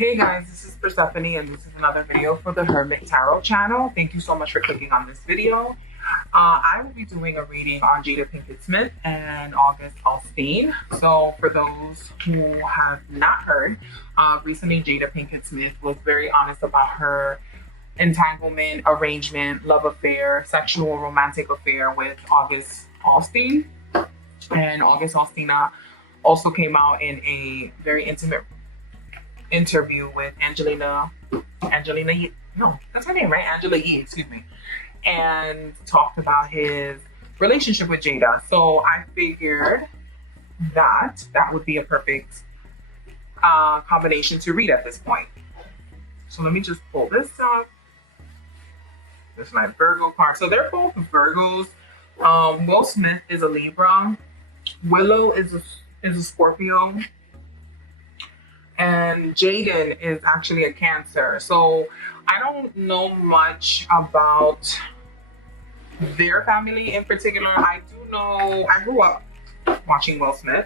Hey guys, this is Persephone and this is another video for the Hermit Tarot channel. Thank you so much for clicking on this video. I will be doing a reading on Jada Pinkett Smith and August Alsina. So for those who have not heard, recently Jada Pinkett Smith was very honest about her entanglement, arrangement, love affair, sexual romantic affair with August Alsina. And August Alsina also came out in a very intimate interview with Angela Yee, no, that's her name, right? Angela Yee, excuse me, and talked about his relationship with Jada. So I figured that would be a perfect combination to read at this point. So let me just pull this up. This is my Virgo card. So they're both Virgos. Will Smith is a Libra. Willow is a Scorpio. And Jaden is actually a Cancer. So I don't know much about their family in particular. I do know, I grew up watching Will Smith.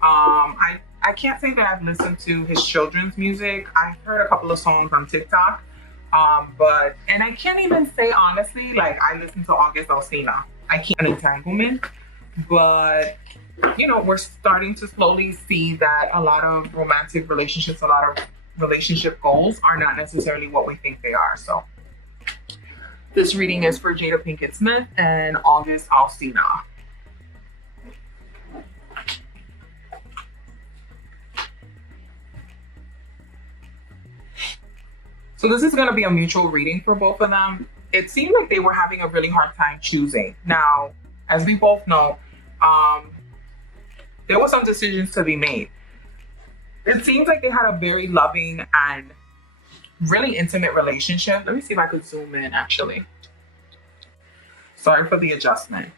I can't say that I've listened to his children's music. I've heard a couple of songs on TikTok. And I can't even say honestly, like I listened to August Alsina. I can't Entanglement, but you know, we're starting to slowly see that a lot of romantic relationships, a lot of relationship goals are not necessarily what we think they are. So this reading is for Jada Pinkett Smith and August Alsina. So this is going to be a mutual reading for both of them. It seemed like they were having a really hard time choosing. Now, as we both know, there were some decisions to be made. It seems like they had a very loving and really intimate relationship. Let me see if I could zoom in actually. Sorry for the adjustment.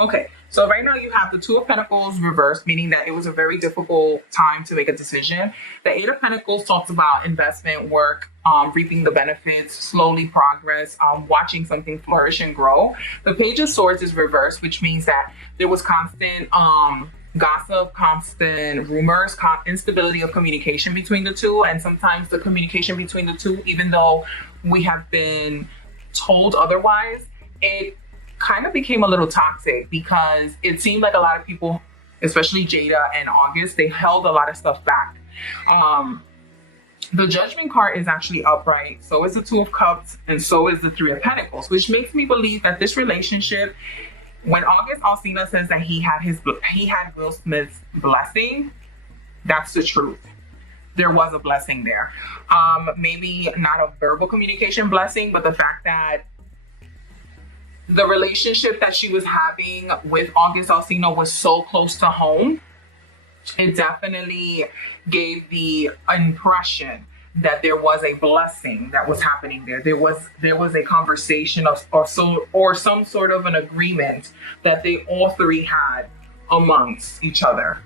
Okay, so right now you have the Two of Pentacles reversed, meaning that it was a very difficult time to make a decision. The Eight of Pentacles talks about investment, work, reaping the benefits, slowly progress, watching something flourish and grow. The Page of Swords is reversed, which means that there was constant gossip, constant rumors, instability of communication between the two. And sometimes the communication between the two, even though we have been told otherwise, it kind of became a little toxic because it seemed like a lot of people, especially Jada and August, they held a lot of stuff back. The Judgment card is actually upright. So is the Two of Cups and so is the Three of Pentacles, which makes me believe that this relationship, when August Alsina says that he had Will Smith's blessing, that's the truth. There was a blessing there. Maybe not a verbal communication blessing, but the fact that the relationship that she was having with August Alsina was so close to home, it definitely gave the impression that there was a blessing that was happening there. There was a conversation or some sort of an agreement that they all three had amongst each other.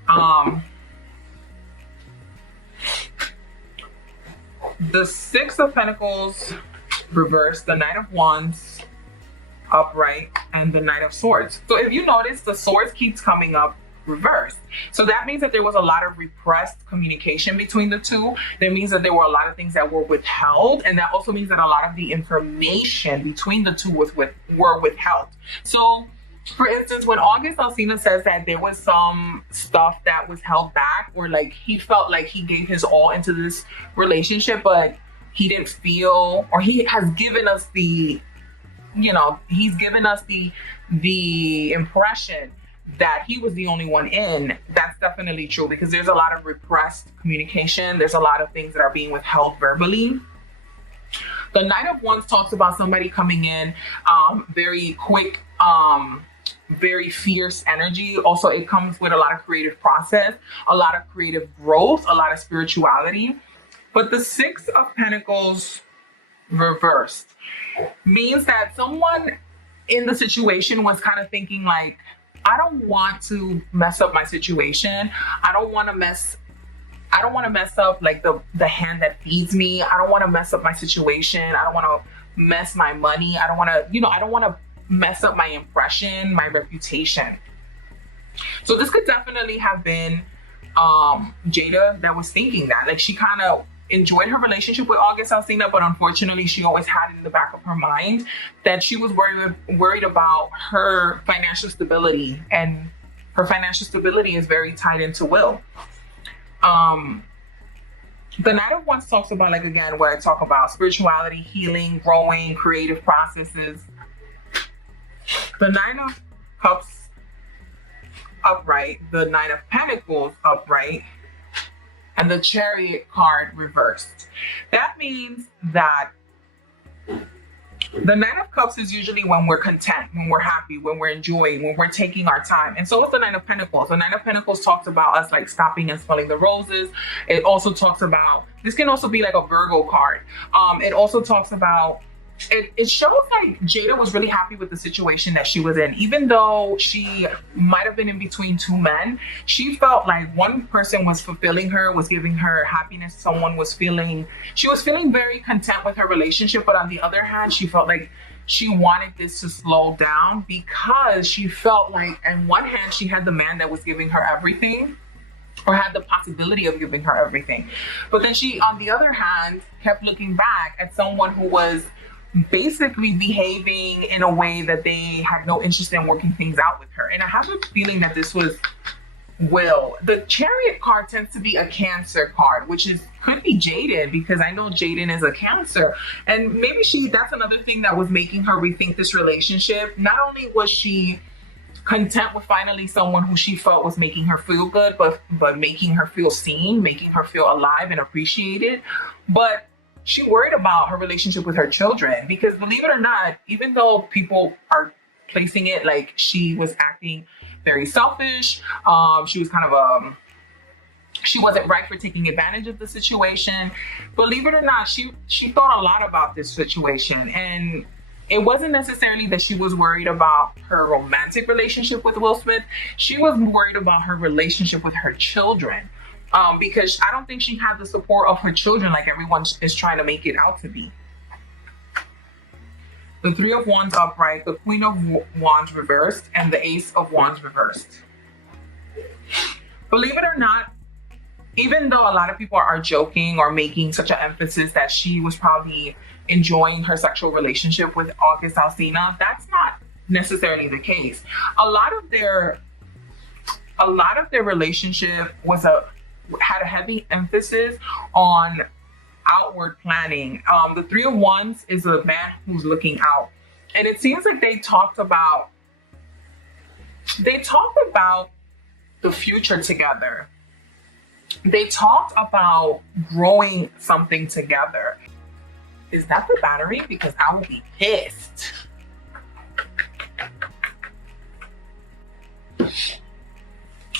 The Six of Pentacles reversed, the Knight of Wands upright, and the Knight of Swords. So if you notice, the Swords keeps coming up reversed. So that means that there was a lot of repressed communication between the two. That means that there were a lot of things that were withheld, and that also means that a lot of the information between the two were withheld. So for instance, when August Alsina says that there was some stuff that was held back, or like he felt like he gave his all into this relationship, but he didn't feel, or he has given us the, you know, he's given us the impression that he was the only one in. That's definitely true, because there's a lot of repressed communication. There's a lot of things that are being withheld verbally. The Knight of Wands talks about somebody coming in very quick, very fierce energy. Also, it comes with a lot of creative process, a lot of creative growth, a lot of spirituality. But the Six of Pentacles reversed means that someone in the situation was kind of thinking like, I don't want to mess up my situation. I don't want to mess up like the hand that feeds me. I don't want to mess up my situation. I don't want to mess my money. I don't want to mess up my impression, my reputation. So this could definitely have been Jada that was thinking that. Like, she kind of, enjoyed her relationship with August Alsina, but unfortunately she always had it in the back of her mind that she was worried about her financial stability, and her financial stability is very tied into Will. The Knight of Wands talks about, like, again, what I talk about, spirituality, healing, growing, creative processes. The Nine of Cups upright, the Nine of Pentacles upright, and the Chariot card reversed. That means that the Nine of Cups is usually when we're content, when we're happy, when we're enjoying, when we're taking our time. And so is the Nine of Pentacles. The Nine of Pentacles talks about us like stopping and smelling the roses. It also talks about, this can also be like a Virgo card. It also talks about, it shows like Jada was really happy with the situation that she was in. Even though she might have been in between two men, she felt like one person was fulfilling her, was giving her happiness. She was feeling very content with her relationship. But on the other hand, she felt like she wanted this to slow down, because she felt like on one hand, she had the man that was giving her everything, or had the possibility of giving her everything. But then she, on the other hand, kept looking back at someone who was basically behaving in a way that they had no interest in working things out with her. And I have a feeling that this was Will. The Chariot card tends to be a Cancer card, which could be Jaden, because I know Jaden is a Cancer. And maybe that's another thing that was making her rethink this relationship. Not only was she content with finally someone who she felt was making her feel good, but making her feel seen, making her feel alive and appreciated, but she worried about her relationship with her children, because believe it or not, even though people are placing it like she was acting very selfish, she was kind of she wasn't right for taking advantage of the situation. Believe it or not, she thought a lot about this situation, and it wasn't necessarily that she was worried about her romantic relationship with Will Smith. She was worried about her relationship with her children. Because I don't think she had the support of her children like everyone is trying to make it out to be. The Three of Wands upright, the Queen of Wands reversed, and the Ace of Wands reversed. Believe it or not, even though a lot of people are joking or making such an emphasis that she was probably enjoying her sexual relationship with August Alsina, that's not necessarily the case. A lot of their relationship had a heavy emphasis on outward planning. The Three of Wands is a man who's looking out, and it seems like they talked about the future together. They talked about growing something together. Is that the battery? Because I will be pissed.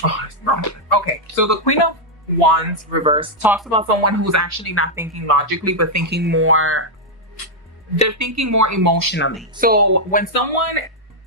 Oh, it's wrong. Okay, so the Queen of Wands reverse talks about someone who's actually not thinking logically, but they're thinking more emotionally. So when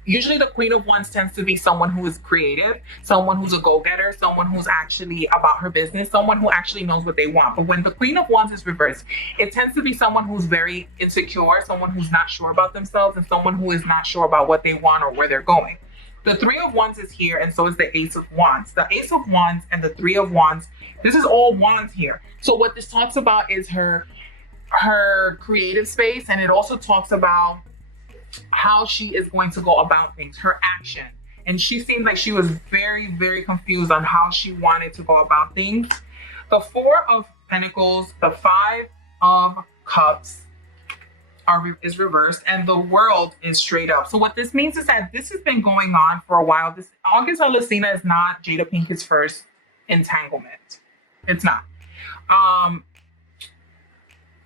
usually the Queen of Wands tends to be someone who is creative, someone who's a go-getter, someone who's actually about her business, someone who actually knows what they want. But when the Queen of Wands is reversed, it tends to be someone who's very insecure, someone who's not sure about themselves, and someone who is not sure about what they want or where they're going. The Three of Wands is here, and so is the Ace of Wands. The Ace of Wands and the Three of Wands, this is all wands here. So what this talks about is her creative space, and it also talks about how she is going to go about things, her action. And she seemed like she was very, very confused on how she wanted to go about things. The Four of Pentacles, the Five of Cups is reversed, and the World is straight up. So what this means is that this has been going on for a while. This August Alsina is not Jada Pinkett's first entanglement. It's not. I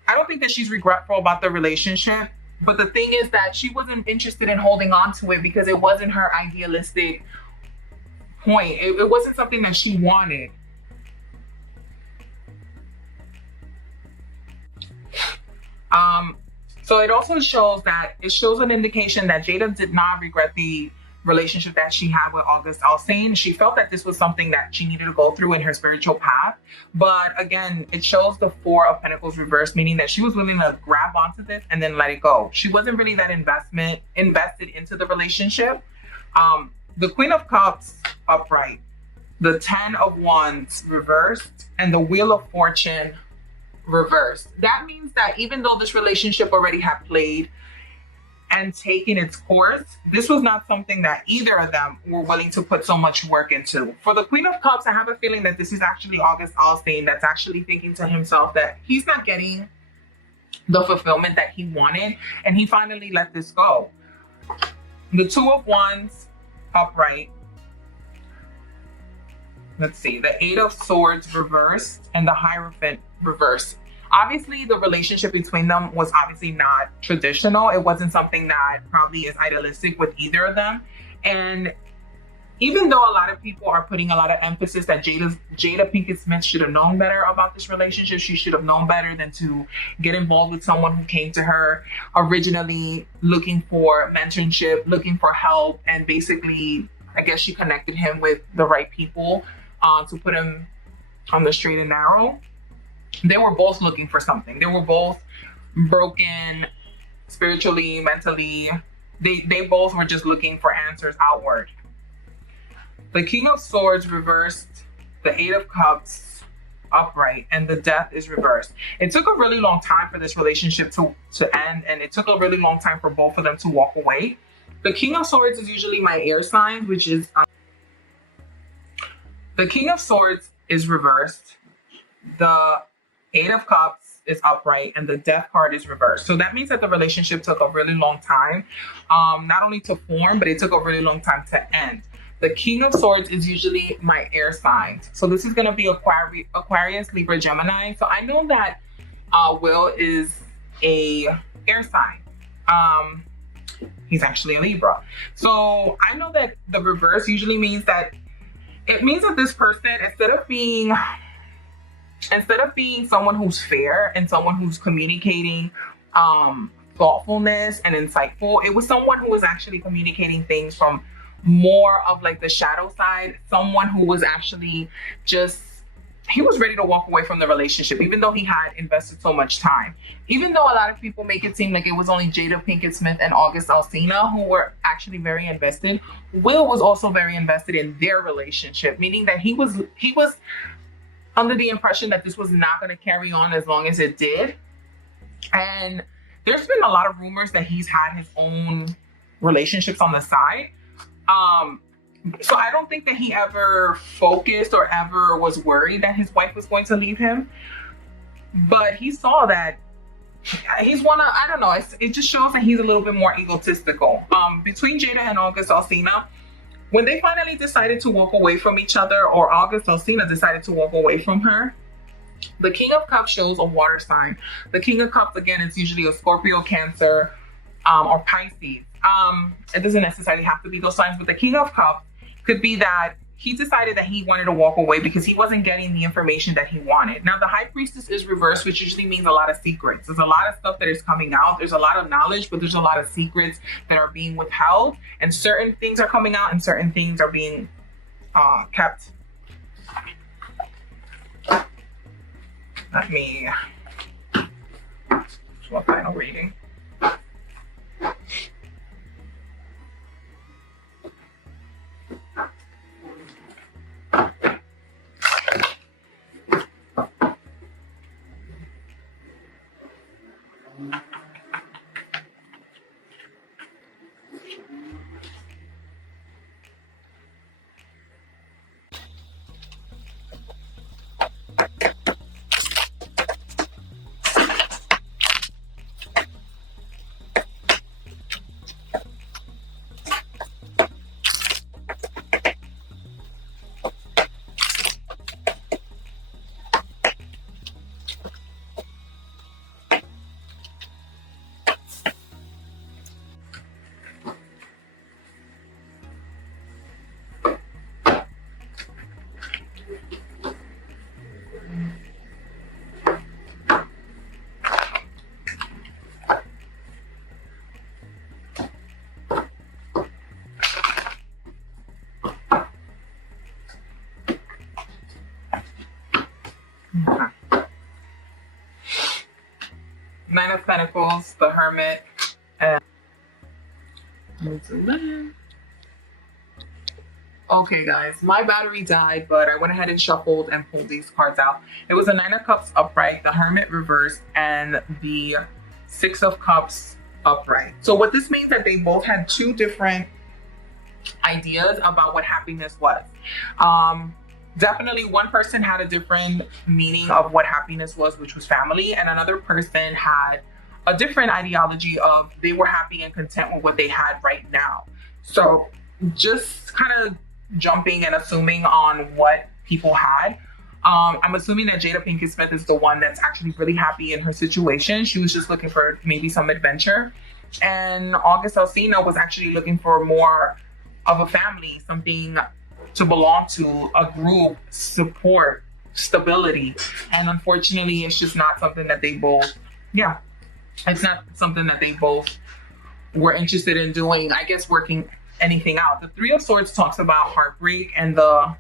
don't think that she's regretful about the relationship, but the thing is that she wasn't interested in holding on to it because it wasn't her idealistic point. It wasn't something that she wanted. So it also shows an indication that Jada did not regret the relationship that she had with August Alsina. She felt that this was something that she needed to go through in her spiritual path. But again, it shows the Four of Pentacles reversed, meaning that she was willing to grab onto this and then let it go. She wasn't really that invested into the relationship. The Queen of Cups upright, the Ten of Wands reversed, and the Wheel of Fortune reversed. That means that even though this relationship already had played and taken its course, this was not something that either of them were willing to put so much work into. For the Queen of Cups, I have a feeling that this is actually August Alsina that's actually thinking to himself that he's not getting the fulfillment that he wanted, and he finally let this go. The Two of Wands upright. Let's see, the Eight of Swords reversed and the Hierophant reversed. Obviously, the relationship between them was obviously not traditional. It wasn't something that probably is idealistic with either of them. And even though a lot of people are putting a lot of emphasis that Jada Pinkett Smith should have known better about this relationship, she should have known better than to get involved with someone who came to her originally looking for mentorship, looking for help, and basically, I guess she connected him with the right people to put him on the straight and narrow. They were both looking for something. They were both broken spiritually, mentally. They both were just looking for answers outward. The King of Swords reversed, the Eight of Cups upright, and the Death is reversed. It took a really long time for this relationship to end, and it took a really long time for both of them to walk away. The King of Swords is usually my air sign, which is the King of Swords is reversed. The Eight of Cups is upright, and the Death card is reversed. So that means that the relationship took a really long time, not only to form, but it took a really long time to end. The King of Swords is usually my air sign. So this is going to be Aquarius, Libra, Gemini. So I know that Will is a air sign. He's actually a Libra. So I know that the reverse usually means that it means that this person, instead of being someone who's fair and someone who's communicating thoughtfulness and insightful, it was someone who was actually communicating things from more of like the shadow side, someone who was actually he was ready to walk away from the relationship, even though he had invested so much time. Even though a lot of people make it seem like it was only Jada Pinkett Smith and August Alsina who were actually very invested, Will was also very invested in their relationship, meaning that he was under the impression that this was not going to carry on as long as it did. And there's been a lot of rumors that he's had his own relationships on the side. So I don't think that he ever focused or ever was worried that his wife was going to leave him. But he saw that he's I don't know, it just shows that he's a little bit more egotistical. Between Jada and August Alsina, when they finally decided to walk away from each other, or August Alsina decided to walk away from her, the King of Cups shows a water sign. The King of Cups, again, is usually a Scorpio, Cancer, or Pisces. It doesn't necessarily have to be those signs, but the King of Cups could be that he decided that he wanted to walk away because he wasn't getting the information that he wanted. Now, the High Priestess is reversed, which usually means a lot of secrets. There's a lot of stuff that is coming out. There's a lot of knowledge, but there's a lot of secrets that are being withheld, and certain things are coming out and certain things are being kept. Let me do a final reading. Nine of Pentacles, the Hermit, and Okay, guys, my battery died, but I went ahead and shuffled and pulled these cards out. It was the Nine of Cups upright, the Hermit reversed, and the Six of Cups upright. So what this means that they both had two different ideas about what happiness was. Definitely one person had a different meaning of what happiness was, which was family, and another person had a different ideology of they were happy and content with what they had right now. So just kind of jumping and assuming on what people had. I'm assuming that Jada Pinkett Smith is the one that's actually really happy in her situation. She was just looking for maybe some adventure. And August Alsina was actually looking for more of a family, something to belong to, a group, support, stability. And unfortunately, it's just not something that they both, it's not something that they both were interested in doing, I guess, working anything out. The Three of Swords talks about heartbreak, and the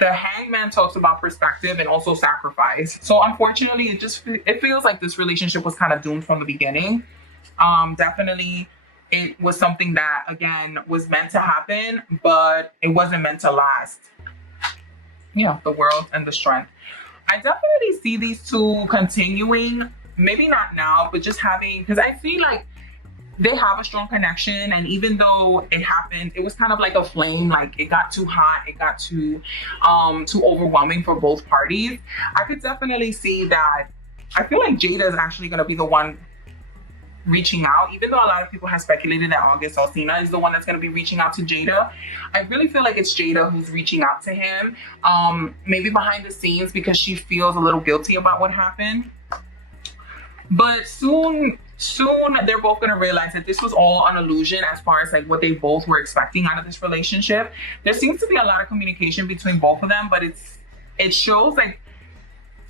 Hangman talks about perspective and also sacrifice. So unfortunately, it feels like this relationship was kind of doomed from the beginning. Definitely it was something that, again, was meant to happen, but it wasn't meant to last. Yeah, the World and the Strength. I definitely see these two continuing, maybe not now, but just having, because I see like they have a strong connection, and even though it happened, it was kind of like a flame, like it got too hot, it got too overwhelming for both parties. I could definitely see that. I feel like Jada is actually going to be the one reaching out, even though a lot of people have speculated that August Alsina is the one that's going to be reaching out to Jada. I really feel like it's Jada who's reaching out to him, maybe behind the scenes, because she feels a little guilty about what happened. But soon they're both going to realize that this was all an illusion as far as like what they both were expecting out of this relationship. There seems to be a lot of communication between both of them, but it shows like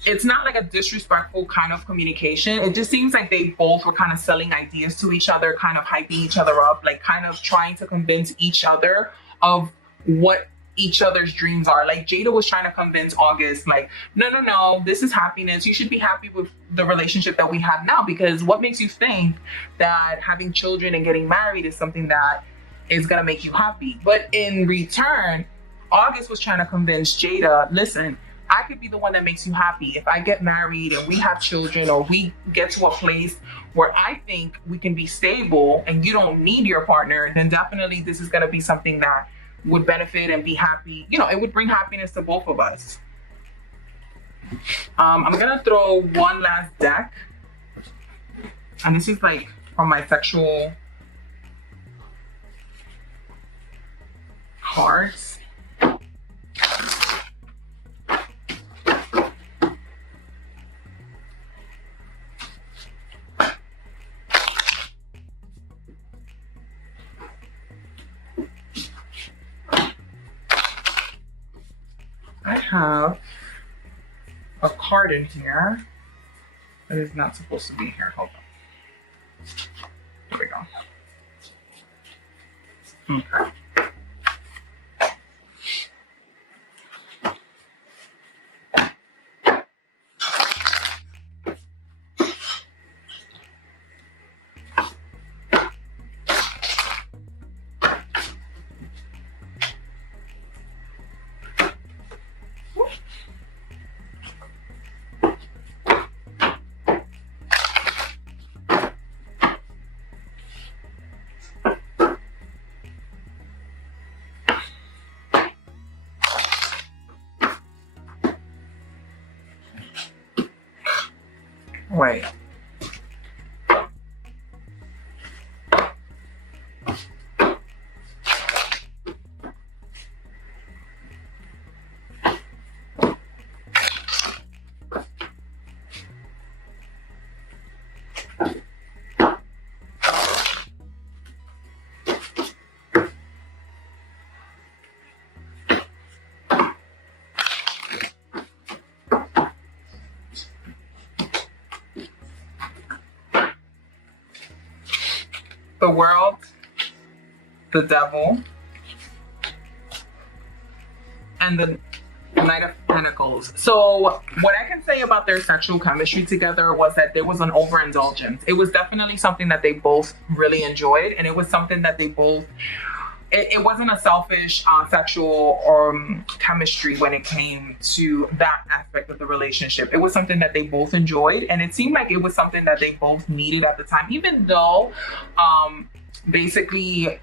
it's not like a disrespectful kind of communication. It just seems like they both were kind of selling ideas to each other, kind of hyping each other up, like kind of trying to convince each other of what each other's dreams are. Like Jada was trying to convince August, like, no, this is happiness. You should be happy with the relationship that we have now, because what makes you think that having children and getting married is something that is gonna make you happy? But in return, August was trying to convince Jada, listen, I could be the one that makes you happy. If I get married and we have children, or we get to a place where I think we can be stable and you don't need your partner, then definitely this is gonna be something that would benefit and be happy. You know, it would bring happiness to both of us. I'm gonna throw one last deck, and this is like from my sexual cards. I have a card in here that is not supposed to be here. Hold on. Here we go. Okay. Wait. The World, the Devil, and the Knight of Pentacles. So what I can say about their sexual chemistry together was that there was an overindulgence. It was definitely something that they both really enjoyed, and it was something that they both it wasn't a selfish sexual or chemistry when it came to that aspect of the relationship. It was something that they both enjoyed, and it seemed like it was something that they both needed at the time, even though basically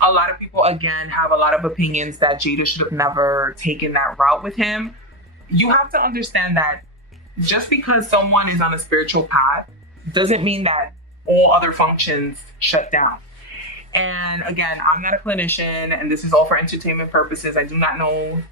a lot of people again have a lot of opinions that Jada should have never taken that route with him. You have to understand that just because someone is on a spiritual path doesn't mean that all other functions shut down. And again, I'm not a clinician, and this is all for entertainment purposes. I do not know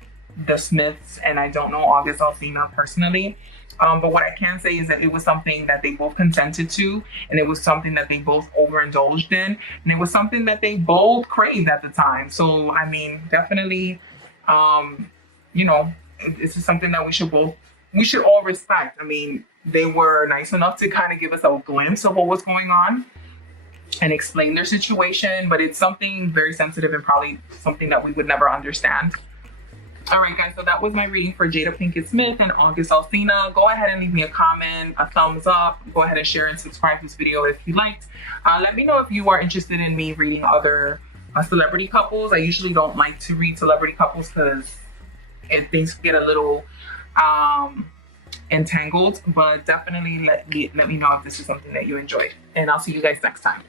the Smiths, and I don't know August Alsina personally. But what I can say is that it was something that they both consented to, and it was something that they both overindulged in, and it was something that they both craved at the time. So, I mean, definitely, you know, this is something that we should all respect. I mean, they were nice enough to kind of give us a glimpse of what was going on and explain their situation, but it's something very sensitive and probably something that we would never understand. All right, guys, so that was my reading for Jada Pinkett Smith and August Alsina. Go ahead and leave me a comment, a thumbs up. Go ahead and share and subscribe to this video if you liked. Let me know if you are interested in me reading other celebrity couples. I usually don't like to read celebrity couples because things get a little entangled, but definitely let me know if this is something that you enjoyed, and I'll see you guys next time.